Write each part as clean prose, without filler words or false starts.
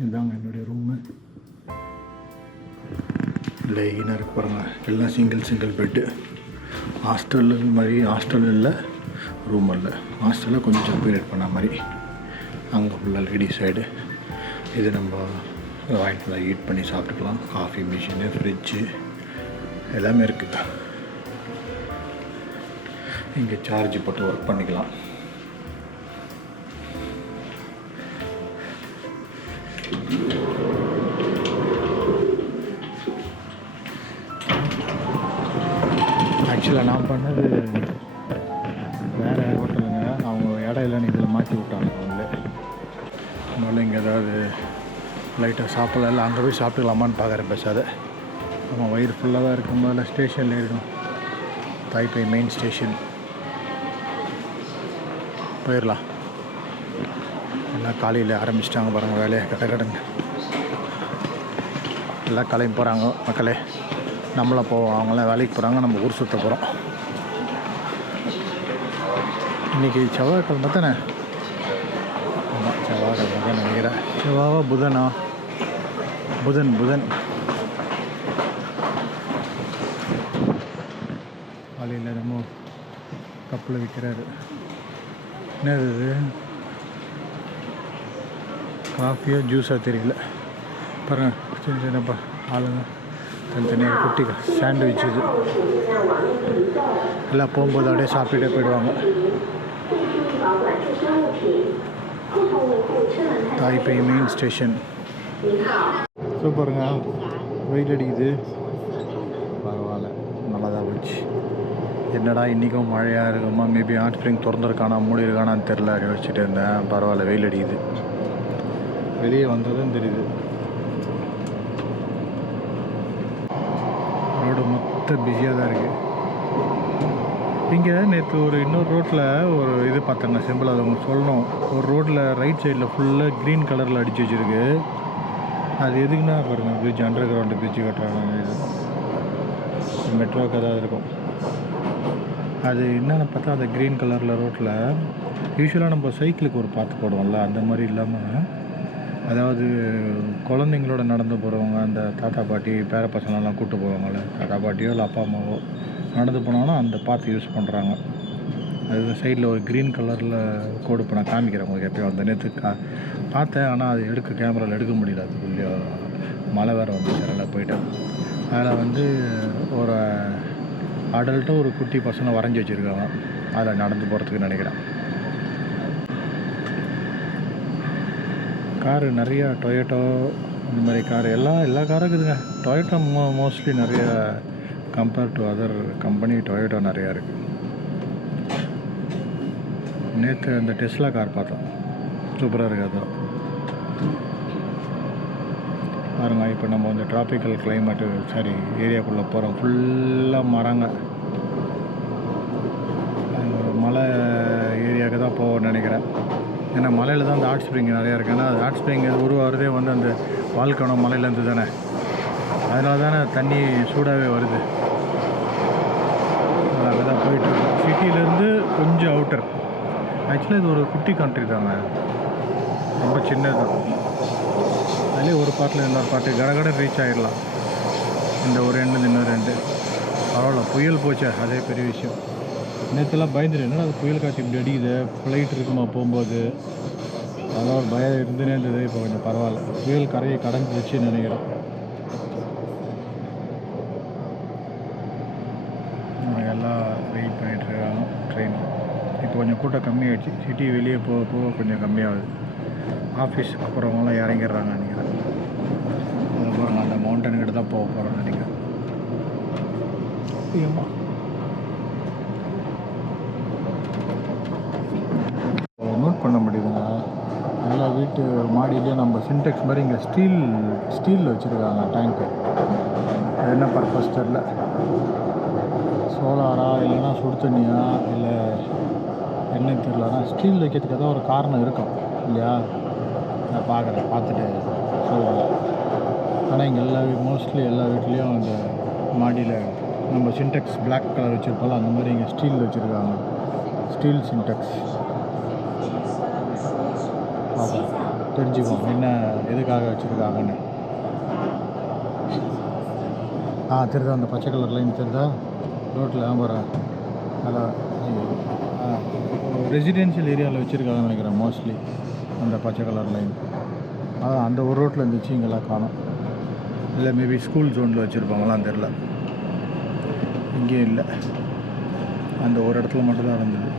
இதுதாங்க என்னுடைய ரூமு. லைனாக இருக்கு பாருங்கள், எல்லாம் சிங்கிள் பெட்டு. ஹாஸ்டலில் மாதிரி ஹாஸ்டல் இல்லை, ரூம் இல்லை. ஹாஸ்டலில் கொஞ்சம் அப்கிரேட் பண்ண மாதிரி. அங்கே ஃபுல்லாக லேடிஸ் சைடு. இது நம்ம வாங்கிட்டு ஹீட் பண்ணி சாப்பிட்டுக்கலாம். காஃபி மிஷினு, ஃப்ரிட்ஜு எல்லாமே இருக்குது. இங்கே சார்ஜ் போட்டு ஒர்க் பண்ணிக்கலாம். ஆக்சுவலாக நான் பண்ணது வேறு ஹோட்டலுங்க. அவங்க இடம் இல்லைன்னு இதில் மாற்றி விட்டாங்க. அவங்களே அதனால் இங்கே ஏதாவது லைட்டாக சாப்பிடலாம், இல்லை அங்கே போய் சாப்பிட்டுக்கலாமான்னு பார்க்குறேன். பேசாத நம்ம வயிறு ஃபுல்லாக தான் இருக்கும். முதல்ல ஸ்டேஷனில் இருக்கும், தாய்பே மெயின் ஸ்டேஷன் போயிடலாம். எல்லாம் காலையில் ஆரம்பிச்சிட்டாங்க பாருங்கள் வேலையை. கடன்னு எல்லாம் கிளம்பி போகிறாங்க மக்களே. நம்மளாம் போவோம், அவங்களாம் வேலைக்கு போகிறாங்க, நம்ம ஊர் சுற்ற போகிறோம். இன்றைக்கி செவ்வாய்க்கிழமை தானே? ஆமாம், செவ்வாய்க்கிழமை தான் நினைக்கிறேன். செவ்வாவா புதனா? புதன். காலையில் நம்ம கப்பில் விற்கிறாரு. என்னது இது? காஃபியோ ஜூஸாக தெரியல பாருங்கள். சின்ன சின்னப்பா ஆளுங்க தனித்தனியாக குட்டி சாண்ட்விச். இது எல்லாம் போகும்போது அப்படியே சாப்பிட்டுட்டே போயிடுவாங்க. Taipei main station. சூப்பருங்க. வெயில் அடிக்குது, பரவாயில்ல, நல்லா தான் போச்சு. என்னடா இன்றைக்கும் மழையாக இருக்குமா, மேபி ஹாட் ஸ்ப்ரிங் திறந்துருக்கானா மூடி இருக்கானான்னு தெரில யோசிச்சுட்டு இருந்தேன். பரவாயில்ல, வெயில் அடிக்குது. வெளியே வந்ததும் தெரியுது. ரோடு மொத்தம் பிஸியாக தான் இருக்குது. இங்கே நேற்று இன்னொரு ரோட்டில் ஒரு இது பார்த்தேங்க, சிம்பிள். அதை உங்களுக்கு சொல்லணும். ஒரு ரோட்டில் ரைட் சைடில் ஃபுல்லாக க்ரீன் கலரில் அடித்து வச்சுருக்கு. அது எதுக்குன்னா பாருங்கள், பிரிட்ஜ், அண்டர் கிரவுண்டு பிரிட்ஜ் கட்டுறாங்க. இது மெட்ரோவுக்கு ஏதாவது இருக்கும். அது என்னென்னு பார்த்தா, அந்த க்ரீன் கலரில் ரோட்டில் யூஸ்வலாக நம்ம சைக்கிளுக்கு ஒரு பார்த்து போடுவோம்ல, அந்த மாதிரி இல்லாமல், அதாவது குழந்தைங்களோட நடந்து போகிறவங்க, அந்த தாத்தா பாட்டி பேர பசங்களெலாம் கூப்பிட்டு போவாங்கள்ல, தாத்தா பாட்டியோ இல்லை அப்பா அம்மாவோ நடந்து போனாங்கன்னா அந்த பார்த்து யூஸ் பண்ணுறாங்க. அது சைடில் ஒரு க்ரீன் கலரில் கோடு இப்போ நான் காமிக்கிறேன் உங்களுக்கு. எப்போயும் அந்த நேற்று பார்த்தேன், ஆனால் அது கேமராவில் எடுக்க முடியல. அது கொஞ்சம் மழை வேறு வந்துச்சு, அதனால் போயிட்டேன். அதில் ஒரு அடல்ட்டாக ஒரு குட்டி பசங்க வரைஞ்சி வச்சுருக்காங்க. அதில் நடந்து போகிறதுக்கு நினைக்கிறேன். காரு நிறையா டொயோட்டோ இந்த மாதிரி காரு எல்லா காரும் இருக்குதுங்க. டொயோட்டோ மோஸ்ட்லி நிறைய compare to other company Toyota நிறையா இருக்குது. நேற்று அந்த டெஸ்லா கார் பார்த்தோம், சூப்பராக இருக்குது. அதுதான் பாருங்க. இப்போ நம்ம வந்து ட்ராபிக்கல் கிளைமேட்டு ஏரியாக்குள்ளே போகிறோம். ஃபுல்லாக மரங்க. மலை ஏரியாவுக்கு தான் போவோம்னு நினைக்கிறேன். ஏன்னா மலையில் தான் அந்த ஹாட் ஸ்ப்ரிங் நிறையா இருக்குது. ஏன்னா ஹாட் ஸ்ப்ரிங் உருவாகிறதே அந்த வால்கனோ மலையிலேருந்து தானே, அதனால தானே தண்ணி சூடாகவே வருது. அங்கே தான் போயிட்டுருக்கோம். சிட்டியிலேருந்து கொஞ்சம் அவுட்டர். ஆக்சுவலாக இது ஒரு குட்டி கண்ட்ரி தாங்க, ரொம்ப சின்னது தான். அதிலே ஒரு பாட்டில் இன்னொரு பாட்டு கடகட ரீச் ஆகிடலாம். இந்த ஒரு எண்டு இன்னொரு ரெண்டு. பரவாயில்ல, புயல் போச்சே, அதே பெரிய விஷயம். நேற்றுலாம் பயந்துட்டு, என்னடா அது புயல் காற்று இப்படி அடிக்குது, ஃப்ளைட் இருக்குமா போகும்போது, அதெல்லாம் ஒரு பயம் இருந்துனே இருந்தது. இப்போ கொஞ்சம் பரவாயில்ல, புயல் கரையை கடந்துச்சுன்னு நினைக்கிறோம். எல்லாம் வெயிட் பண்ணிகிட்ருக்காங்க ட்ரெயின். இப்போ கொஞ்சம் கூட்டம் கம்மியாகிடுச்சு. சிட்டி வெளியே போக போக கொஞ்சம் கம்மியாகுது. ஆஃபீஸ் அப்புறவங்களாம் இறங்கிடுறாங்க நினைக்கிறேன். அதுக்கப்புறம் நான் அந்த மவுண்டன்கிட்ட தான் போக போகிறேன்னு நினைக்கிறேன். ஏமா நோட் பண்ண முடியுதுங்க. நல்லா வீட்டு மாடியிலே நம்ம சின்டெக்ஸ் மாதிரி இங்கே ஸ்டீலில் வச்சுருக்காங்க டேங்க்கு. அது என்ன பர்பஸ் தெரில, சோலாரா இல்லைன்னா சுடு தண்ணியா இல்லை என்னன்னு தெரில. ஆனால் ஸ்டீல் வைக்கிறதுக்கு ஏதோ ஒரு காரணம் இருக்கும் இல்லையா? நான் பார்த்துட்டு சொல்கிறேன். ஆனால் இங்கே மோஸ்ட்லி எல்லா வீட்லேயும் அந்த மாடியில் நம்ம சின்டெக்ஸ் பிளாக் கலர் வச்சுருப்போம், அந்த மாதிரி இங்கே ஸ்டீல் வச்சுருக்காங்க. ஸ்டீல் சின்டெக்ஸ் பார்ப்போம். தெரிஞ்சுக்குவோம் என்ன எதுக்காக வச்சுருக்காங்கன்னு. தெரியுதா அந்த பச்சை கலர் லைன் தெரியுதா ரோட்டில் போகிறேன். அதான் ரெசிடென்ஷியல் ஏரியாவில் வச்சுருக்காங்கன்னு நினைக்கிறேன் மோஸ்ட்லி அந்த பச்சை கலர் லைன். அந்த ஒரு ரோட்டில் இருந்துச்சு, இங்கெல்லாம் காணும். இல்லை மேபி ஸ்கூல் ஜோனில் வச்சுருப்பாங்களாம் தெரில. இங்கேயும் இல்லை, அந்த ஒரு இடத்துல மட்டும்தான் இருந்தது.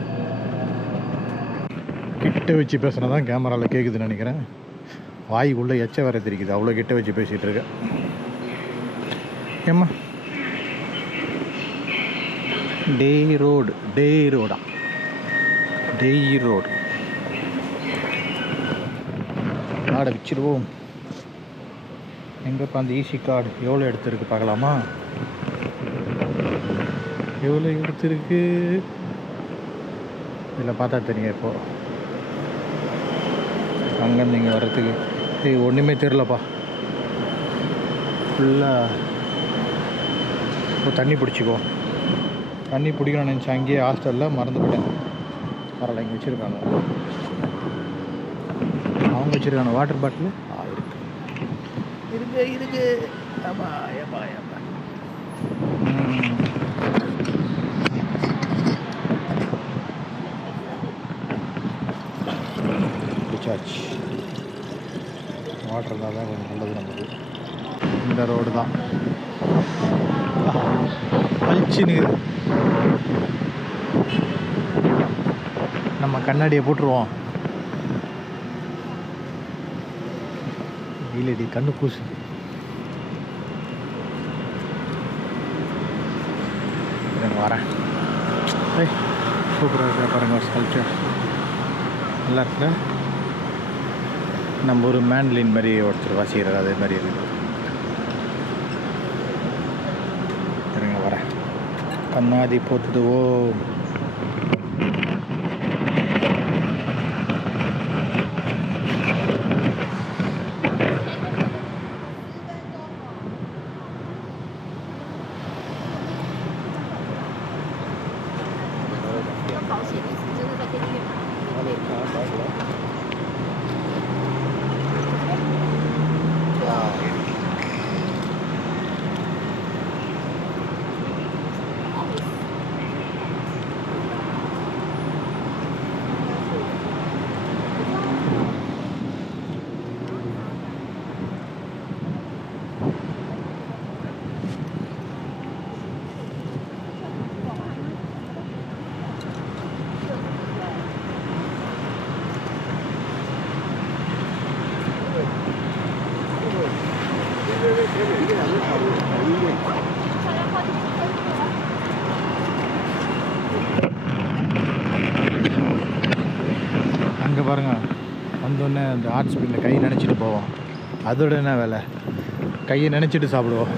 கிட்ட வச்சு பேசுனா தான் கேமராவில் கேட்குதுன்னு நினைக்கிறேன். வாய்க்குள்ளே எச்ச வர தெரிக்குது, அவ்வளோ கிட்ட வச்சு பேசிகிட்டு இருக்கேன். ஏம்மா டேய் ரோடா டேய் ரோடு கார்டை வச்சுருவோம். எங்கேப்பா அந்த ஈசி கார்டு எவ்வளோ எடுத்துருக்கு பார்க்கலாமா? எவ்வளோ எடுத்துருக்கு இதில் பார்த்தா தெரியும். இப்போது அங்கேருந்து இங்கே வர்றதுக்கு ஒன்றுமே தெரிலப்பா. ஃபுல்லாக இப்போ தண்ணி பிடிச்சிக்கோ. தண்ணி பிடிக்கணும்னு நினச்சேன், அங்கேயே ஹாஸ்டலில் மறந்துவிட்டேன். பரவாயில்ல, இங்கே வச்சுருக்காங்க. அவங்க வச்சுருக்காங்க வாட்டர் பாட்டில் இருக்கு. ஆமா ஏப்பா டிஸ்சார்ஜ் வாட்டர் இருந்தால் தான் கொஞ்சம் நல்லது நமக்கு. இந்த ரோடு தான் பளிச்சுன்னு நம்ம கண்ணாடியை போட்டுருவோம். இல்லடி கண்ணு கூசு. வரேன். சூப்பராக இருக்கிற பாருங்க ஒரு ஸ்கல்ப்சர், நல்லா இருக்குல்ல. நம்ம ஒரு மேன்லின் மாதிரி ஒருத்தர் வாசிக்கிறார், அதே மாதிரி இருக்குது. இருங்க வரேன். கண்ணாடி போத்துடுவோ. அங்கே பாருங்கள், வந்தோடனே அந்த ஹாட் ஸ்ப்ரிங்கில் கை நினச்சிட்டு போவோம். அதோட என்ன வேலை, கையை நினச்சிட்டு சாப்பிடுவோம்.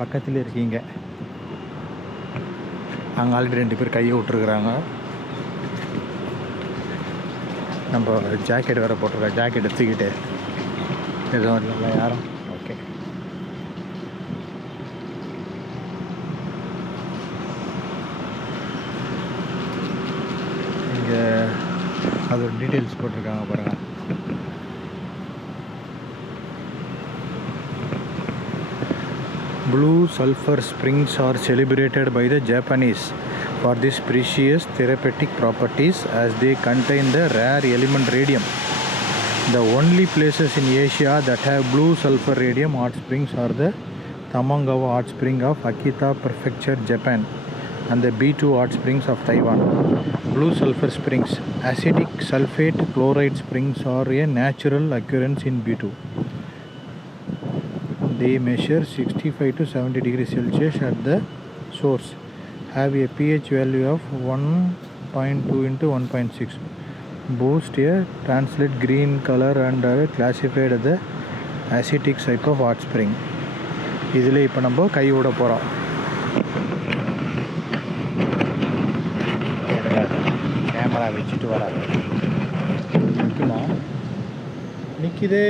பக்கத்துலேயே இருக்கீங்க. அங்கே ஆல்ரெடி 2 பேர் கையை விட்டுருக்குறாங்க. நம்ம ஜாக்கெட் வேறு போட்டிருக்கோம். ஜாக்கெட் எடுத்துக்கிட்டு எதுவும் இல்லைல்ல யாரும். ஓகே, இங்கே அதோட டீட்டெயில்ஸ் போட்டிருக்காங்க பாருங்கள். Blue sulfur springs are celebrated by the Japanese for these precious therapeutic properties as they contain the rare element radium. The only places in Asia that have blue sulfur radium hot springs are the Tamagawa hot spring of Akita Prefecture, Japan, and the B2 hot springs of Taiwan. Blue sulfur springs, acidic sulfate chloride springs, are a natural occurrence in B2. They measure 65 to 70 degrees Celsius at the source, have a pH value of 1.2 into 1.6, boost a translate green color and are classified as the acidic type of hot spring. இதில் இப்போ நம்ம கை விட போகிறோம். Camera வச்சுட்டு வராது, நிற்குமா? நிற்குதே.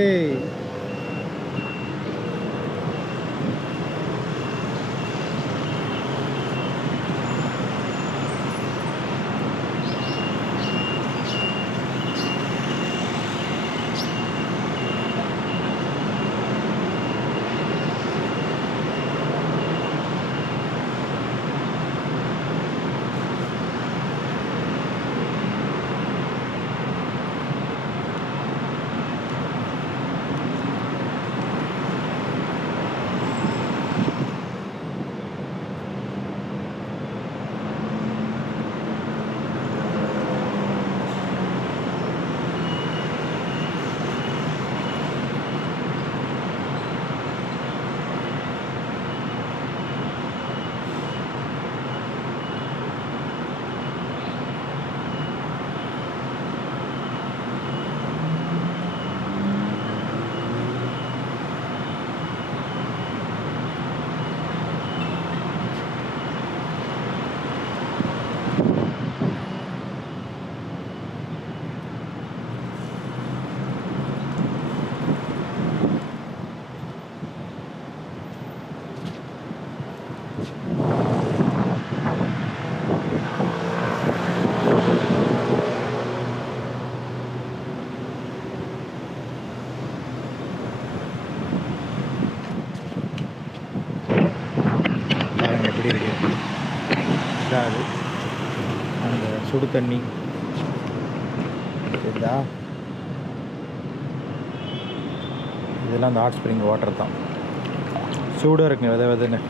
தான் அது. அந்த சுடு தண்ணி தெரியுதா, இதெல்லாம் அந்த ஹாட் ஸ்ப்ரிங் வாட்டர் தான். சூடாக இருக்குங்க, விதன்னு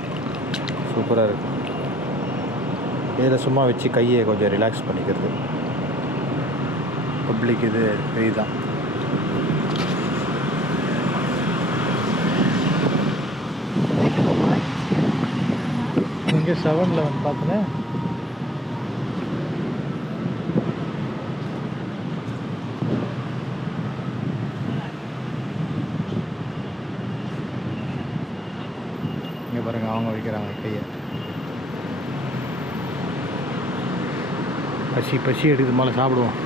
சூப்பராக இருக்குது. இதில் சும்மா வச்சு கையை கொஞ்சம் ரிலாக்ஸ் பண்ணிக்கிறது. பப்ளிக் இது ஃப்ரீ தான். இங்கே 7-Eleven பார்த்தேன். இங்கே பாருங்கள், அவங்க வைக்கிறாங்க கையை. பசி எடுக்குது, மேலே சாப்பிடுவோம்.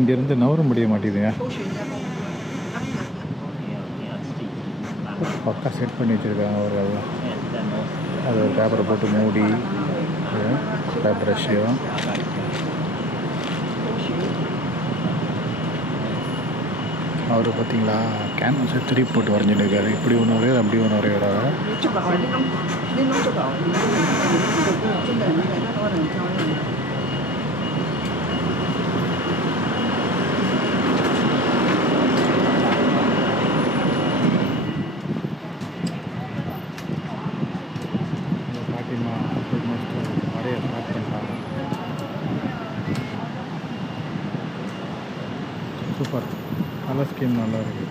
இங்கேருந்து நவர முடிய மாட்டேங்குதுங்க. பக்கா செட் பண்ணி வச்சுருக்காங்க ஒரு அதெல்லாம். அது ஒரு பேப்பரை போட்டு மூடி ப்ரஷ்ஷையும் அவர் பார்த்தீங்களா கேன்வஸை திருப்பி போட்டு வரைஞ்சிட்டு இருக்காரு. இப்படி ஒன்று வரையாரு, அப்படி ஒன்று வரையாரு. பாட்டிமா நிறைய ஸ்டார்ட் பண்ணிட்டாங்க. சூப்பர், நல்ல ஸ்கீம், நல்லா இருக்குது.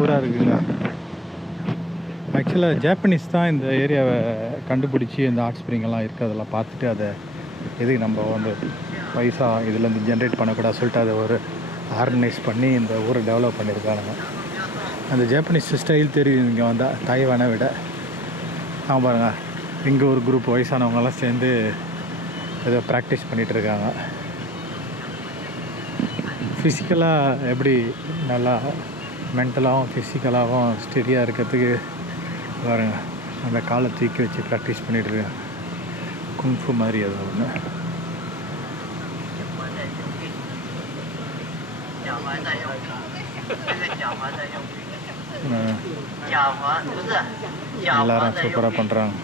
ஊராக இருக்குங்க. ஆக்சுவலாக ஜாப்பனீஸ் தான் இந்த ஏரியாவை கண்டுபிடிச்சி இந்த ஹாட் ஸ்ப்ரிங்கெல்லாம் இருக்குது அதெல்லாம் பார்த்துட்டு அதை எதுக்கு நம்ம வந்து பைசா இதுலேருந்து ஜென்ரேட் பண்ணக்கூடாது சொல்லிட்டு அதை ஒரு ஆர்கனைஸ் பண்ணி இந்த ஊரை டெவலப் பண்ணியிருக்கானுங்க. அந்த ஜாப்பனீஸ் ஸ்டைல் தெரியுது இங்கே வந்தால் தாய்வானை விட. பாருங்கள், இங்கே ஒரு குரூப் வயசானவங்கெல்லாம் சேர்ந்து ஏதோ ப்ராக்டிஸ் பண்ணிகிட்ருக்காங்க. ஃபிசிக்கலாக எப்படி நல்லா மென்டலாகவும் ஃபிசிக்கலாகவும் ஸ்டெடியாக இருக்கிறதுக்கு பாருங்கள், அந்த காலை தூக்கி வச்சு ப்ராக்டிஸ் பண்ணிகிட்ருக்காங்க. குங்ஃபு மாதிரி அது ஒன்று. எல்லாரும் சூப்பராக பண்ணுறாங்க.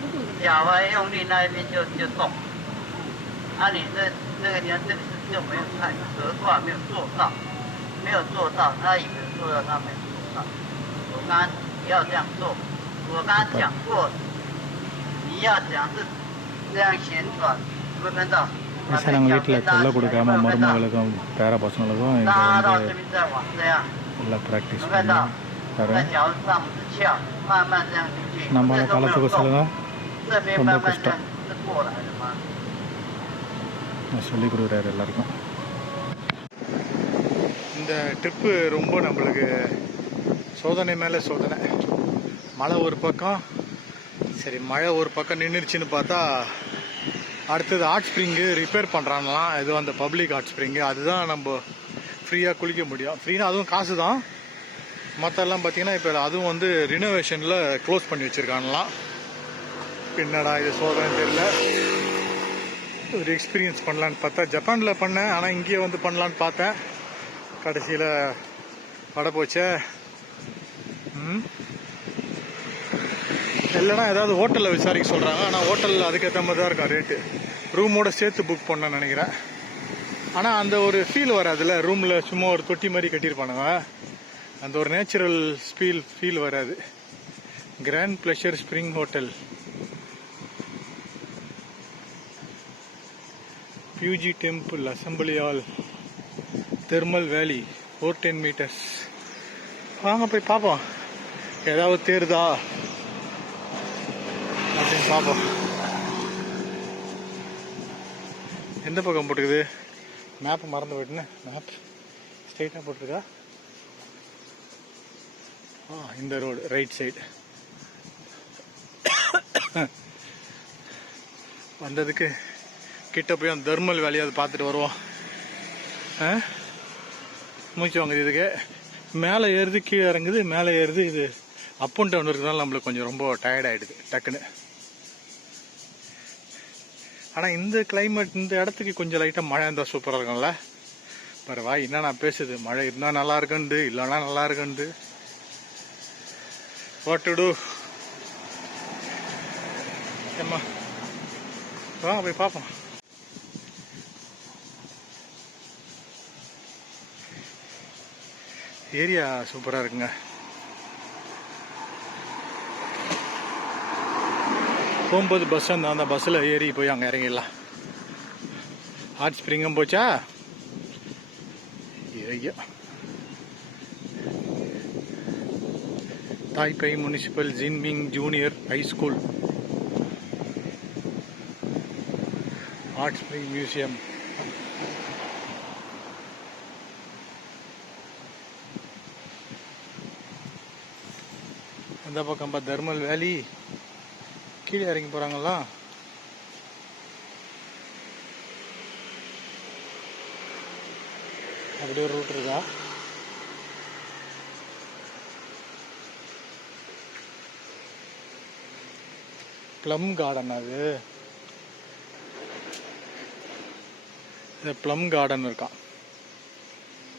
வயசானவங்க வீட்டில் தொல்லை கொடுக்காம மருமகளுக்கும் பேர பசங்களுக்கும் இங்கே வந்து நல்லா ப்ராக்டிஸ் பண்ணி நம்ம காலத்துக்கு சொல்லுங்கள் ரொம்ப கஷ்டம். சொல்லிக் கொடுக்குறாரு எல்லாருக்கும். இந்த ட்ரிப்பு ரொம்ப நம்மளுக்கு சோதனை மேலே சோதனை. மழை ஒரு பக்கம், சரி மழை ஒரு பக்கம் நின்றுச்சுன்னு பார்த்தா அடுத்தது ஹாட் ஸ்ப்ரிங்கு ரிப்பேர் பண்ணுறாங்களாம். ஏதோ அந்த பப்ளிக் ஹாட் ஸ்ப்ரிங்கு, அதுதான் நம்ம ஃப்ரீயாக குளிக்க முடியும். ஃப்ரீனா அதுவும் காசு தான். மற்றெல்லாம் பார்த்திங்கன்னா இப்போ அதுவும் வந்து ரினோவேஷனில் க்ளோஸ் பண்ணி வச்சுருக்காங்களாம். என்னடா இது சோதனை தெரியல. ஒரு எக்ஸ்பீரியன்ஸ் பண்ணலான்னு பார்த்தா ஜப்பானில் பண்ணேன், ஆனால் இங்கேயே வந்து பண்ணலான்னு பார்த்தேன். கடைசியில் வட போச்சே. இல்லைனா ஏதாவது ஹோட்டலில் விசாரிக்க சொல்கிறாங்க. ஆனால் ஹோட்டலில் அதுக்கேற்ற மாதிரி தான் இருக்கா ரேட்டு. ரூமோட சேர்த்து புக் பண்ணேன்னு நினைக்கிறேன். ஆனால் அந்த ஒரு ஃபீல் வராதுல்ல, ரூமில் சும்மா ஒரு தொட்டி மாதிரி கட்டியிருப்பானுங்க, அந்த ஒரு நேச்சுரல் ஃபீல் வராது. Grand pleasure spring hotel, Puji temple, assembly hall, thermal valley, 410 metres. வாங்க போய் பார்ப்போம், ஏதாவது தேருதா அப்படின்னு பார்ப்போம். எந்த பக்கம் போட்டுக்குது? மேப்பு மறந்து போயிட்டுன்னு. மேப் ஸ்ட்ரெயிட்டாக போட்டிருக்கா? இந்த ரோடு ரைட் சைடு. வந்ததுக்கு கிட்ட போய் அந்த தெர்மல் வேலையை அதை பார்த்துட்டு வருவோம். மூச்சு வாங்குது. இதுக்கு மேலே ஏறுது, கீழே இறங்குது, மேலே ஏறுது. இது அப் அண்ட் டவுன் இருக்கிறதுனால நம்மளுக்கு கொஞ்சம் ரொம்ப டயர்ட் ஆகிடுது டக்குன்னு. ஆனால் இந்த கிளைமேட், இந்த இடத்துக்கு கொஞ்சம் லைட்டாக மழை இருந்தால் சூப்பராக இருக்கும்ல. பரவா என்ன நான் பேசுது, மழை இருந்தால் நல்லா இருக்குண்டு, இல்லைன்னா நல்லா இருக்குண்டு. What to two? ஏம்மா வாங்க போய் பார்ப்போம். ஏரியா சூப்பராக இருக்குங்க. போகும்போது பஸ் அந்த பஸ்ஸில் ஏறி போய் அங்கே இறங்கிடலாம். ஹாட் ஸ்ப்ரிங்கும் போச்சா? ஐயோ, Taipei municipal Jinming junior high school, hot spring museum. அந்த பக்கம் தெர்மல் வேலி. கீழே இறங்கி போகிறாங்களா? அப்படியே ஒரு ரூட் இருக்கா? Plum garden. அது ப்ளம் கார்டன் இருக்கான்.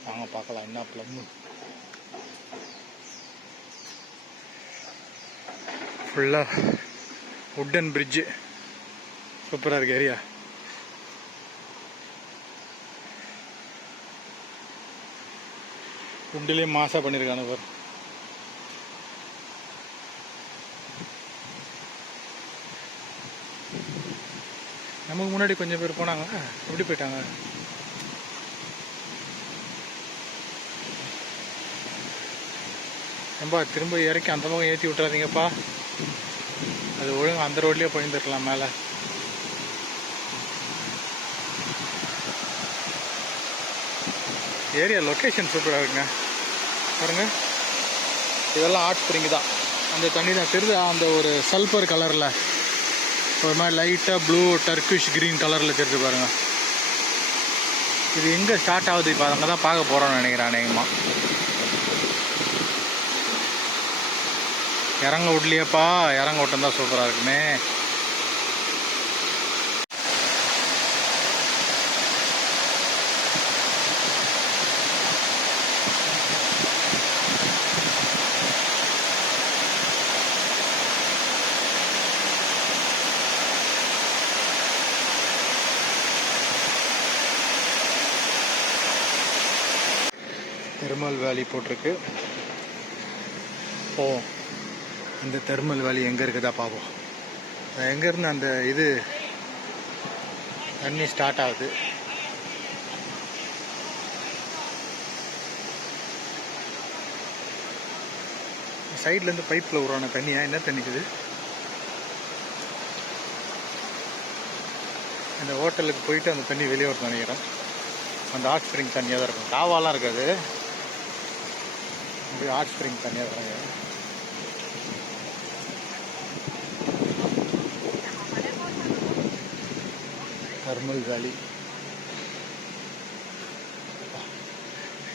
வாங்க பார்க்கலாம் என்ன ப்ளம். ஃபுல்லாக வுட்டன் பிரிட்ஜு, சூப்பராக இருக்கு ஏரியா. வுட்லேயே மாசாக பண்ணியிருக்கானு பாரு. நமக்கு முன்னாடி கொஞ்சம் பேர் போனாங்க, எப்படி போயிட்டாங்க? ஏன்பா திரும்ப இறக்கி அந்த பக்கம் ஏற்றி விட்றாதீங்கப்பா. அது ஒழுங்கு அந்த ரோட்லேயே போயிருந்துருக்கலாம் மேலே. ஏரியா லொக்கேஷன் சூப்பராக இருக்குங்க பாருங்க. இதெல்லாம் ஹாட் ஸ்ப்ரிங் தான். அந்த தண்ணி தான் தெரியுது, அந்த ஒரு சல்ஃபர் கலரில் ஒரு மாதிரி லைட்டாக ப்ளூ டர்க்கிஷ் க்ரீன் கலரில் தெரிஞ்சு பாருங்கள். இது எங்கே ஸ்டார்ட் ஆகுது இப்போ அங்கே தான் பார்க்க போகிறோன்னு நினைக்கிறேன் அநேகமாக. இறங்க விடலையப்பா, இறங்க விட்டம் தான் சூப்பராக இருக்குமே. தெர்மல் வேலி போட்டிருக்கு. ஓ, அந்த தெர்மல் வேலி எங்கே இருக்குதா பார்ப்போம். எங்கேருந்து அந்த இது தண்ணி ஸ்டார்ட் ஆகுது. சைட்லேருந்து பைப்பில் உருவான தண்ணியா என்ன தண்ணிக்குது? அந்த ஹோட்டலுக்கு போயிட்டு அந்த தண்ணி வெளியே வருது நினைக்கிறேன். அந்த ஹாட் ஸ்ப்ரிங் தண்ணியாக தான் இருக்கும், காவாலாம் இருக்காது. இப்படி ஹாட் ஸ்ப்ரிங் தண்ணியாக தான் இருக்கும். தெர்மல் வேலி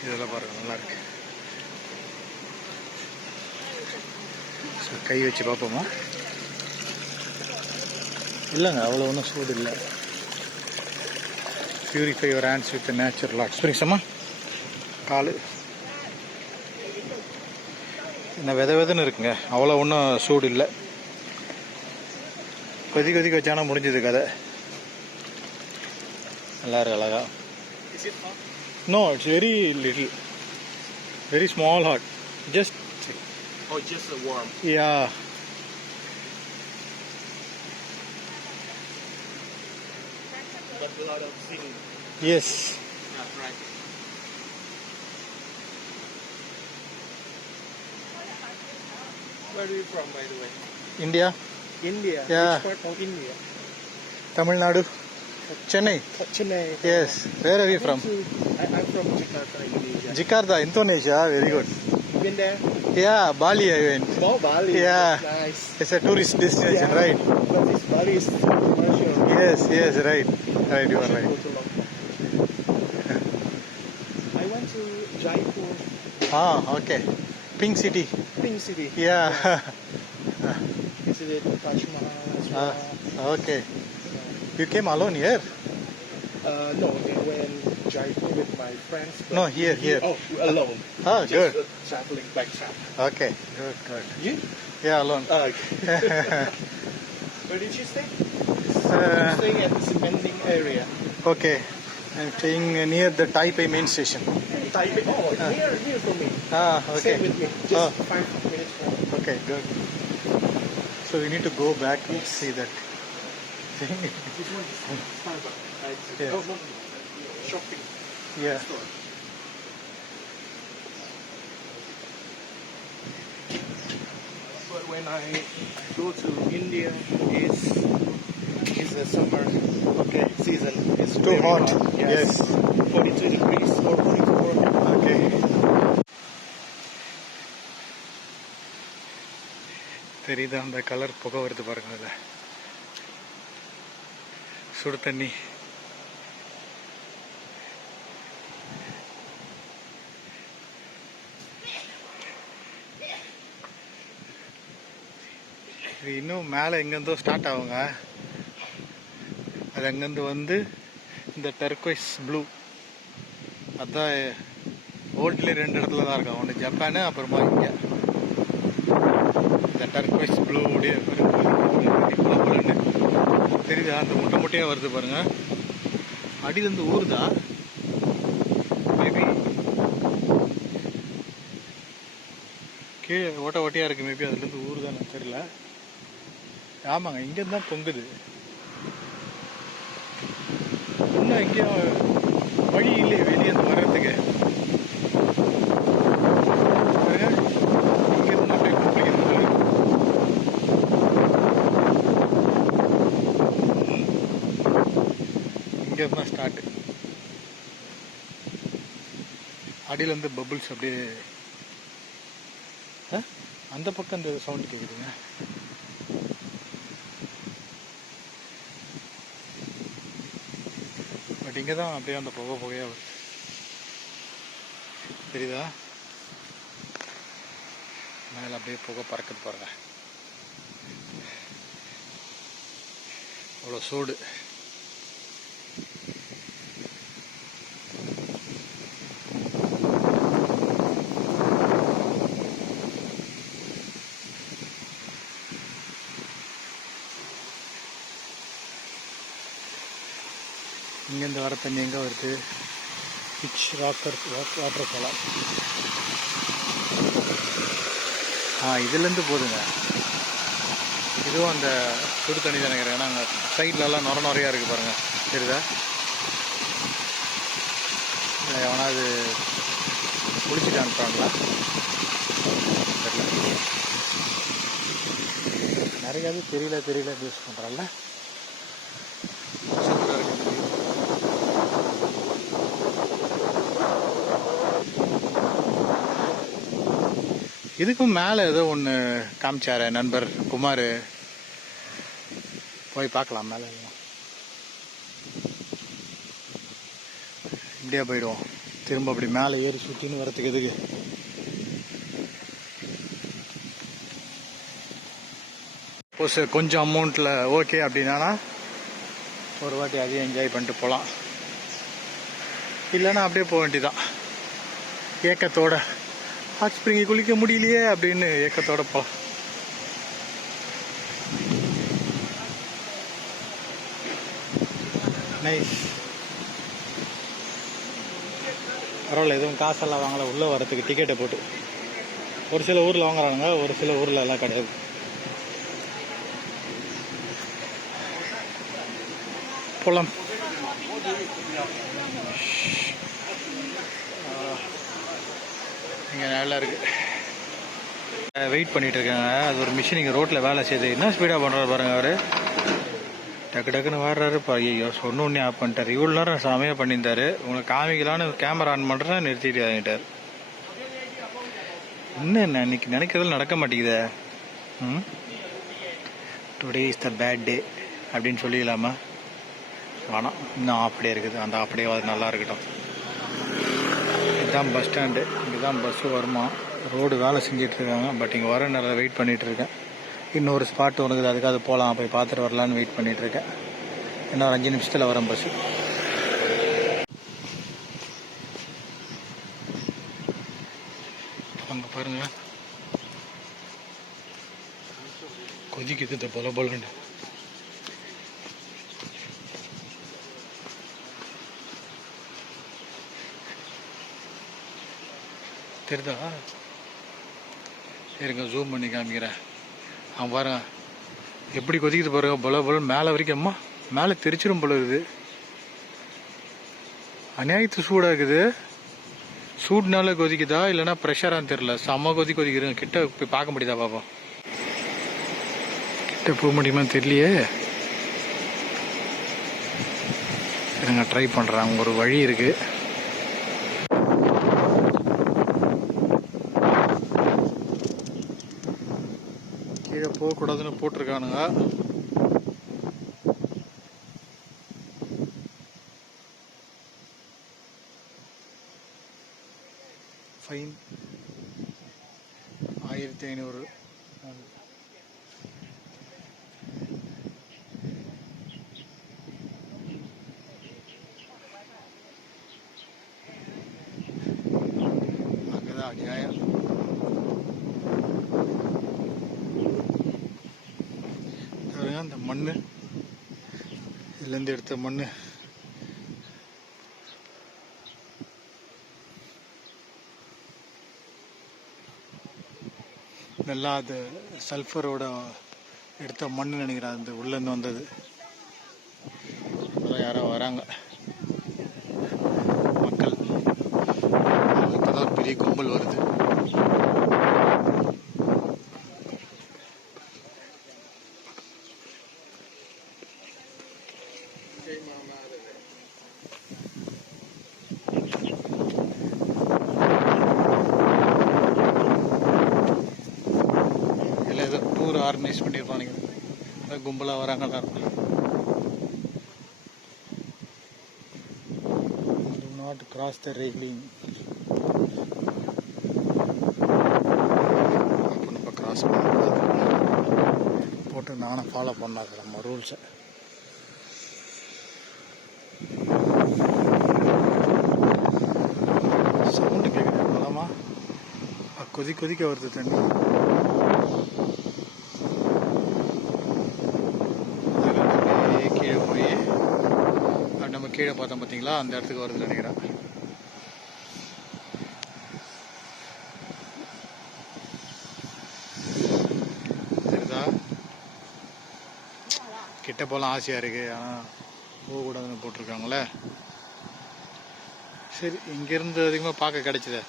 இதெல்லாம் பாருங்கள், நல்லா இருக்கு. கை வச்சு பார்ப்போமா? இல்லைங்க, அவ்வளோ ஒன்றும் சூடு இல்லை. Purify your hands with natural hot springs. அம்மா காலு என்ன விதன்னு இருக்குங்க, அவ்வளோ ஒன்றும் சூடு இல்லை. கொதிக்க வச்சானா முடிஞ்சது கதை. நல்லா இருக்கு, அழகா. No, it's very little, very small hot. Just warm. Yeah. But a lot of singing. Yes. Right. Where are you from, by the way? India. India. Yeah. Which part of India? Tamil Nadu. Chennai. Chennai. Yes. Where are you from? I'm from Jakarta, Indonesia. Jakarta, Indonesia. Very good. You been there? Yeah, Bali I went. Oh, Bali. Yeah. Nice. It's a tourist destination, Yeah. right? But this Bali is commercial. Yes, right. Right, you are right. Go to Lombok. I went to Jaipur, Ah, okay. Pink City. Pink City. Yeah. Visited Taj Mahal as well. Okay. You came alone here? No, I went Jaipur with my friends. but- No, here. Oh, alone. Ah, Just good. traveling back travel. Okay. Good. You? Yeah, alone. Okay. Where did you stay? Uh, Staying at the cementing area. okay. I'm staying near the Taipei main station. Taipei. Oh, here for me. Ah, okay. Stay with me. Just Oh. 5 minutes more. Okay, good. So we need to go back and see that thing. This one is Starbucks. Right? Yes. Oh, no. Shopping Yeah. store. But when I go to India, it's a summer season. It's Too very hot. Yes. 42 degrees or 44. Okay. தெரியுதா அந்த colour புகை வருது பாருங்க, அதில் சுடு தண்ணி. இது இன்னும் மேலே எங்கேருந்தோ ஸ்டார்ட் ஆகுங்க. அது அங்கேருந்து வந்து இந்த டர்க்வைஸ் ப்ளூ, அதுதான் வேர்ல்ட்லேயே 2 இடத்துல தான் இருக்கும். ஒன்று ஜப்பானு, அப்புறமா இங்கே. இந்த டர்க்வைஸ் ப்ளூ உடைய புலன்னு தெரியுதா? அந்த முட்டை முட்டையாக வருது பாருங்க. அடியிலேருந்து ஊறுதா? மேபி கீழே ஓட்டையாக இருக்குது. மேபி அதுலேருந்து ஊறுதான்னு தெரியல. ஆமாங்க, இங்கேருந்து தான் பொங்குது. இன்னும் எங்கேயும் வழி இல்லையே வெளியே அந்த வர்றதுக்கு. இங்கேருந்து அப்படியே குடிக்கிறது மாதிரி. இங்கேருந்து தான் ஸ்டார்ட்டு. அடியிலேருந்து பபுள்ஸ் அப்படியே அந்த பக்கம் இந்த சவுண்டு கேட்குதுங்க. பட் இங்கே தான் அப்படியே அந்த புகையாக வருது. தெரியுதா? மேலே அப்படியே புகை பறக்குது பாருங்க. அவ்வளோ சூடு. இங்கேருந்து வர தண்ணி எங்கே வருது? பிச் வாட்டர் ஃபாலா. இதுலேருந்து போதுங்க. இதுவும் அந்த சுடு தண்ணி தான் நினைக்கிறேன். ஏன்னா அங்கே சைட்லலாம் நிறையா இருக்குது பாருங்கள். தெரியுதா? எவனாவது குளிச்சுட்டு அனுப்புறாங்களா தெரியல. நிறையாவது தெரியல யூஸ் பண்ணுறான்ல. இதுக்கும் மேலே ஏதோ ஒன்று காமிச்சார் நண்பர் குமார். போய் பார்க்கலாம் மேலே. இப்படியே போயிடுவோம். திரும்ப அப்படி மேலே ஏறி சுற்றின்னு வரத்துக்கு எதுக்கு? கொஞ்சம் அமௌண்ட்டில் ஓகே அப்படின்னா ஒரு வாட்டி அதையும் என்ஜாய் பண்ணிட்டு போகலாம். இல்லைன்னா அப்படியே போக வேண்டியதான் ஏக்கத்தோட. ஹாட் ஸ்ப்ரிங்கை குளிக்க முடியலையே அப்படின்னு ஏக்கத்தோட போகலாம். நைஸ். பரவாயில்ல, எதுவும் காசெல்லாம் வாங்கலை உள்ளே வரத்துக்கு டிக்கெட்டை போட்டு. ஒரு சில ஊரில் வாங்குறானுங்க, ஒரு சில ஊரில் எல்லாம் கிடையாது. போகலாம். இங்கே நல்லா இருக்குது. வெயிட் பண்ணிகிட்டு இருக்காங்க. அது ஒரு மிஷின் இங்கே ரோட்டில் வேலை செய்யுது. என்ன ஸ்பீடாக பண்ணுறாரு பாருங்கள் அவர். டக்கு டக்குன்னு வர்றாரு. ஐயோ சொன்ன ஒன்றே ஆஃப் பண்ணிட்டார். இவ்வளோ நேரம் செமையாக பண்ணியிருந்தார். உங்களை காமிக்கலான்னு கேமரா ஆன் பண்ணுறேன், நிறுத்திட்டு வாங்கிட்டார். என்ன இன்னைக்கு நினைக்கிறதுல நடக்க மாட்டேங்குதே. Today is the bad day அப்படின்னு சொல்லிக்கலாமா? வேணாம், இன்னும் அப்படியே இருக்குது. அந்த அப்படியே அது நல்லா இருக்கட்டும். இதுதான் பஸ் ஸ்டாண்டு. இங்கே தான் பஸ்ஸு வருமா. ரோடு வேலை செஞ்சிட்ருக்காங்க. பட் இங்கே வர நேரம் வெயிட் பண்ணிகிட்ருக்கேன். இன்னொரு ஸ்பாட் உனக்கு அதுக்காக போகலாம், போய் பார்த்துட்டு வரலான்னு வெயிட் பண்ணிகிட்ருக்கேன். இன்னும் ஒரு 5 நிமிஷத்தில் வரேன் பஸ்ஸு. அங்கே பாருங்க கொதிக்குது போல போலண்டு. தெரியுதா? சரிங்க, ஜூம் பண்ணி காமிக்கிறேன். அவன் பாருங்க எப்படி கொதிக்குது பாருங்க. போல போல மேலே வரைக்கும். அம்மா மேலே தெரிச்சிடும் போல இருக்குது. அநியாயத்து சூடாக இருக்குது. சூட்னால கொதிக்குதா இல்லைன்னா ப்ரெஷரான்னு தெரில. செம்ம கொதிக்குதுங்க. கிட்ட போய் பார்க்க முடியுதா பாப்பா? கிட்ட போக முடியுமா தெரியலையே. சரிங்க, ட்ரை பண்ணுறேன். அங்கே ஒரு வழி இருக்குது. கீழே போகக்கூடாதுன்னு போட்டிருக்கானுங்க. ஃபைன் 1500. அங்கதான் அநியாயம். அந்த மண், இதுலேருந்து எடுத்த மண் நல்லா அது சல்ஃபரோட எடுத்த மண் நினைக்கிறேன். அந்த உள்ளேருந்து வந்தது. யாரோ வராங்க மக்கள். இப்போதான் பெரிய கும்பல் வருது. ஆர்கனைஸ் பண்ணியிருப்பானுங்க. கும்பலாக வராங்க எல்லாரும். Do not cross the railing. இப்போ கிராஸ் பண்ணக்கூடாது போட்டு நானும் ஃபாலோ பண்ணாது நம்ம ரூல்ஸை. சவுண்டு கேட்குது பலமா, கொதிக்க வருது தண்ணி. கீழே போய் நம்ம கீழே பார்த்தோம் பார்த்தீங்களா, அந்த இடத்துக்கு வருதுன்னு நினைக்கிறேன். சரிதா, கிட்ட போகலாம் ஆசையாக இருக்குது, ஆனால் போகக்கூடாதுன்னு போட்டிருக்காங்களே. சரி, இங்கேருந்து அதிகமாக பார்க்க கிடைச்சத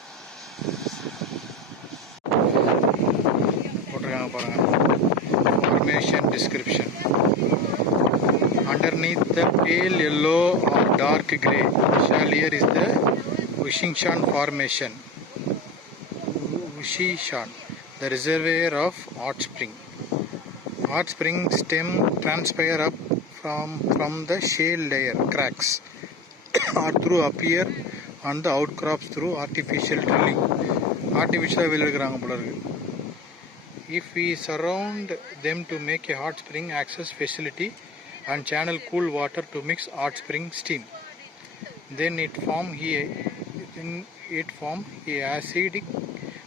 போட்டிருக்காங்க பாருங்கள். Formation description. Underneath the pale yellow or dark grey shell here is the Wushishan Formation. Wushishan, the reservoir of hot spring. Hot spring stem transpire up from the shale layer cracks or through appear on the outcrops through artificial drilling. Artificial வெளி எடுக்கிறாங்க போல இருக்கு. If we surround them to make a hot spring access facility and channel cool water to mix hot spring steam, then it form a acidic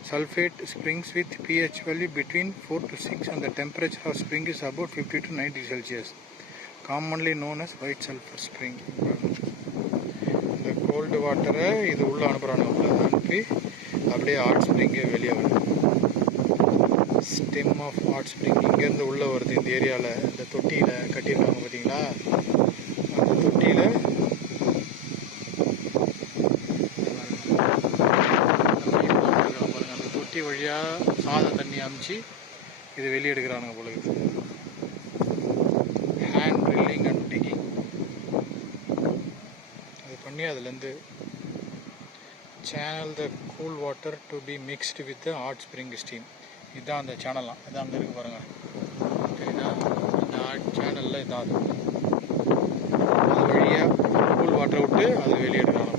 sulfate springs with pH value between 4 to 6 and the temperature of spring is about 50 to 90 Celsius, commonly known as white sulfur spring. இந்த gold வாட்டரை இது உள்ளே அனுப்புகிறாங்க, அனுப்பி அப்படியே hot ஸ்ப்ரிங்கே வெளியே வருது. Stem of hot spring இங்கேருந்து உள்ளே வருது. இந்த ஏரியாவில் இந்த தொட்டியில் கட்டியிருக்காங்க பார்த்தீங்களா, அந்த தொட்டியில் பாருங்கள், அந்த தொட்டி வழியாக சாத தண்ணி அமுச்சு இது வெளியே எடுக்கிறானுங்க போல. ஹேண்ட் ட்ரில்லிங் அண்ட் டிகிங் அது பண்ணி அதுலேருந்து channel the cool water to be mixed with the hot spring steam. இதுதான் அந்த சேனல்லாம், இதான் அங்கே இருக்குது பாருங்கள், சரிங்களா? இந்த சேனலில் இதான் அது வழியாக கூல் வாட்டரை விட்டு அது வெளியே எடுக்கிறாங்க.